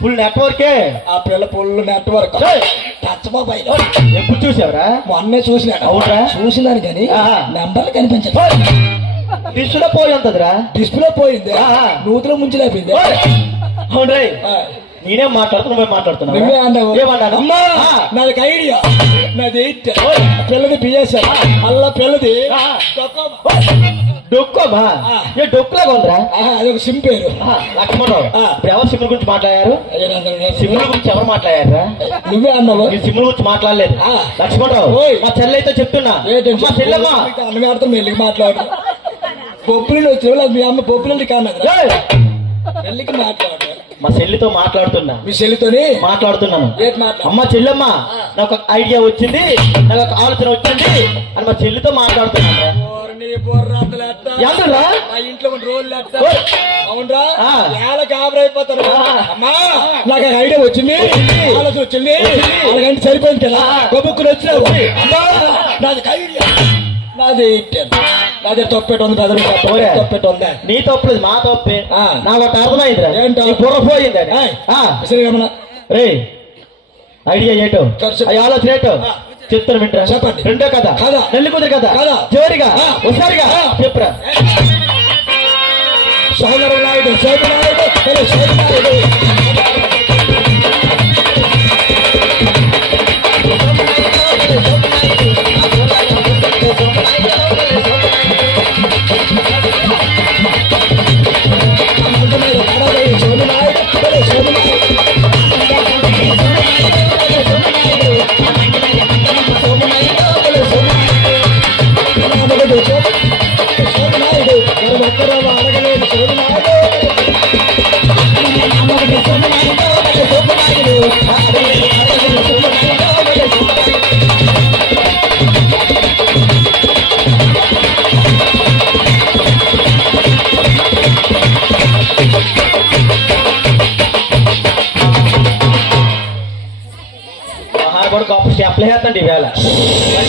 Full నెట్వర్కే. ఆ పిల్ల full network. Touch mobile ఎప్పుడు చూసావరా? మొన్నే చూసినా. అవునరా? చూసినాను కానీ నెంబర్లు కనిపించదు. డిస్ప్లే పోయి ఉంటదిరా. డిస్ప్లే పోయింది. నూతులో ముంచి లేపింది. అవును నేనేం మాట్లాడుతున్నా, నువ్వే మాట్లాడుతున్నా. నువ్వే అన్నావు. ఏమన్నాను? అమ్మా నాది ఐడియా. నాది పిల్లది బిఎస్ఎల్. మళ్ళా పిల్లది డొక్కోమా. ఏ డొక్కులాగా ఉందిరా. అదొక సిమ్ పేరు. లక్ష్మణరావు ఇప్పుడు ఎవరు సిమ్ల గురించి మాట్లాడారు? సిమ్ల గురించి ఎవరు మాట్లాడారా? నువ్వే అన్నావు. సిమ్ల గురించి మాట్లాడలేదు. లక్ష్మణరావు మా చెల్లెతో చెప్తున్నా. మా చెల్లెమ్మా అన్నమాడతాం వెళ్ళి మాట్లాడు. బొబ్బులు వచ్చి మీ అమ్మ బొబ్బులు కాన్నది. వెళ్ళికి మాట్లాడు. మా చెల్లితో మాట్లాడుతున్నా. మీ చెల్లితోని మాట్లాడుతున్నాను. అమ్మ చెల్లెమ్మ నాకు ఒక ఐడియా వచ్చింది, నాకు ఒక ఆలోచన వచ్చింది అని మా చెల్లితో మాట్లాడుతున్నాను. ఇంట్లో రోజులు అవునరా గాబరైపోతారు. అమ్మా నాకు ఐడియా వచ్చింది, ఆలోచన వచ్చింది. అలాగంటే సరిపోయింది కదా. గొప్పకుని వచ్చినావు. అమ్మా నాది ఐడియా. నాది తప్పెట్టు ఉంది. తప్పెట్టు ఉంది. నీ తప్పులేదు, మా తప్పే. నాకు ఒక అర్థమైందిరా. ఏంటో బుర్ర పోయింది. రే ఐడియా ఏంటో, ఆలోచన ఏంటో చెప్తాను వింటరా. చెప్పండి. రెండో కదా నెల్లి కుదిరి కదా చివరిగా ఒకసారిగా చెప్పురా. సోదరు నాయుడు గొప్ప స్టెప్లు వేస్తండి ఈవేళ.